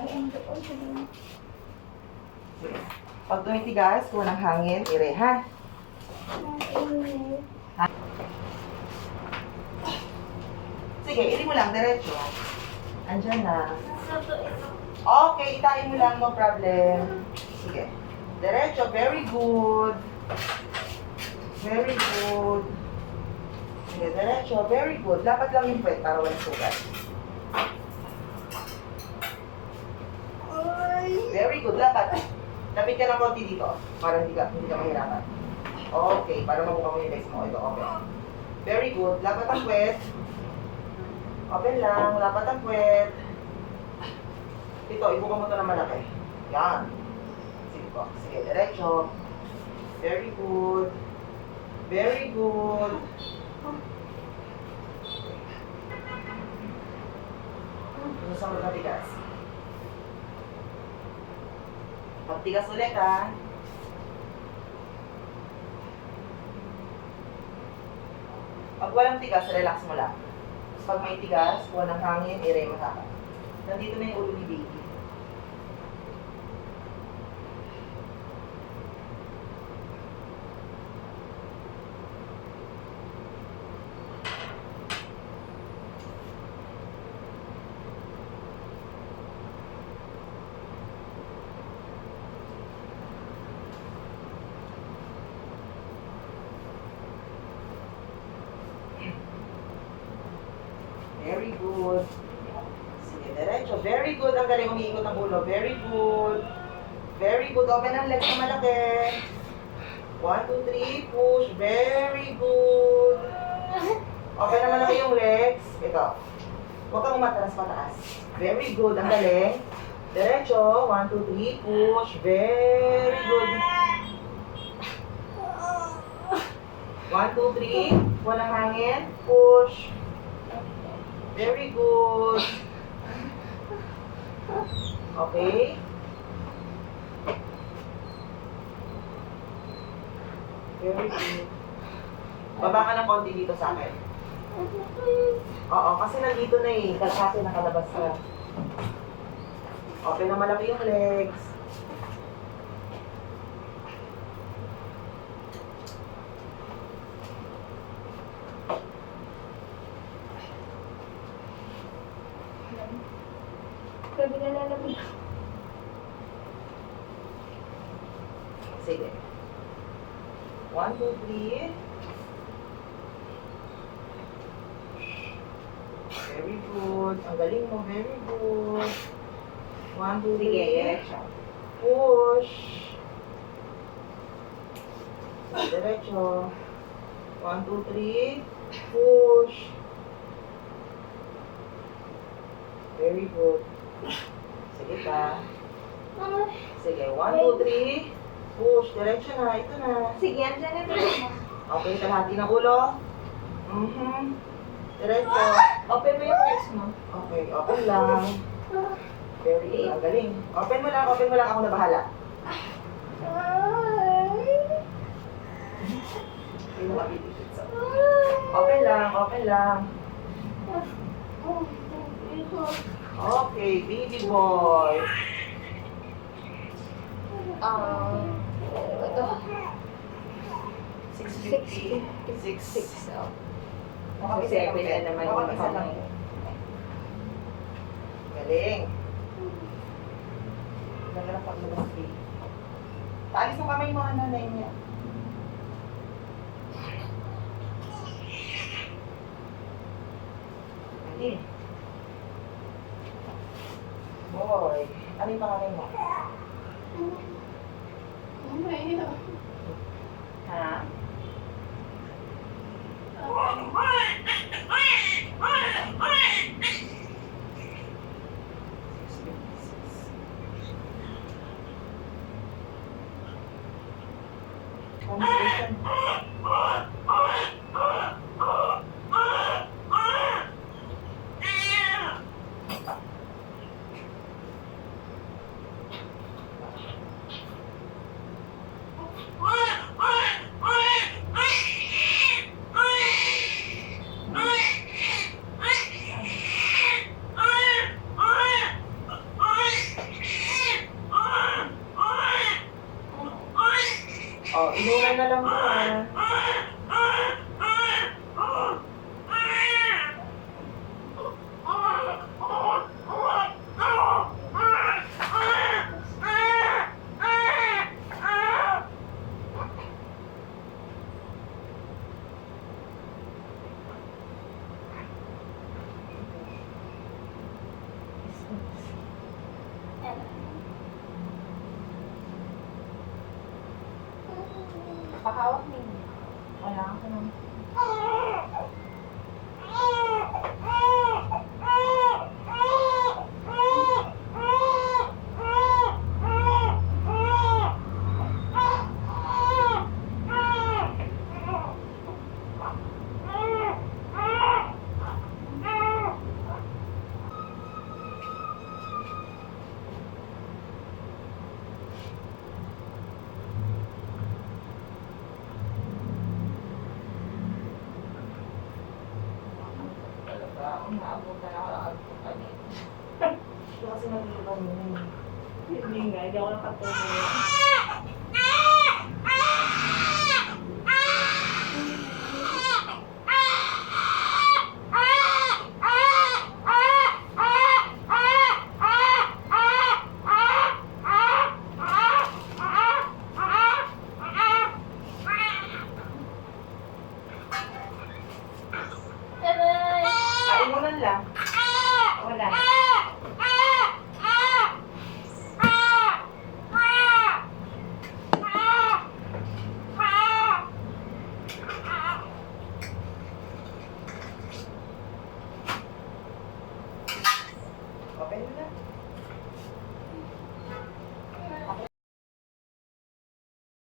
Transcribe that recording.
Ay, ang doon sa doon. Sige. Pag tumitigas, kuha ng hangin, ire, ha? Sige, iri mo lang, diretso. Andyan na. Okay, itain mo lang, no problem. Sige. Diretso, very good. Very good. Sige, diretso, very good. Dapat lang yung puwet para walang sugat. Very good, dapat. Lapit ka ng konti dito para hindi ka mahirapan. Okay, para mabuka mo yung legs mo. Ito, okay. Very good. Lapat ang puwet. Open lang. Lapat ang puwet. Ito, ibuka mo ito ng malaki. Yan. Sige po. Sige, diretso. Very good. Very good. Gusto mo matigas. Pagtigas ulit, ha? Pag walang tigas, relax mo lang. Pag may tigas, kuha ng hangin, ire mo sa nandito na yung ulo ni baby. Very good. Sige, diretso. Very good. Ang galing umiikot ang ulo. Very good. Very good. Open ang legs na malaki. 1, 2, 3. Push. Very good. Open na malaki yung legs. Ito. Huwag kang umatras pataas. Very good. Ang galing. Diretso. 1, 2, 3. Push. Very good. 1, 2, 3. Walang hangin. Push. Very good. Okay. Very good. Baba ka ng konti dito sa akin. Oo, kasi nandito na eh. Kalahati nakalabas na. Open na malaki yung legs. Pwede na lalamig. Sige. 1, 2, 3. Very good. Ang galing mo. Very good. 1, 2, 3. Push. Diretso. 1, 2, 3. Push. Very good. Sige pa. Sige, 1, 2, 3. Push. Diretso na. Ito na. Sige, andyan na rin. Okay, kalahati ng ulo. Diretso. Open mo yung legs mo. Okay, open lang. Very good. Ang galing. Open mo lang. Ako na bahala. Open lang. Okay, baby boy. Ito. 650. 6. Kasi 7 na naman yung Isa lang. hangin. Galing. Ganda ng paglabas, baby. Paalis mo kamay mo, nanay niya. Galing. Boy, ano yung pangalan mo? Ha? Conversation. kasi matulog mo. Hindi nga, hindi ako nakatulog.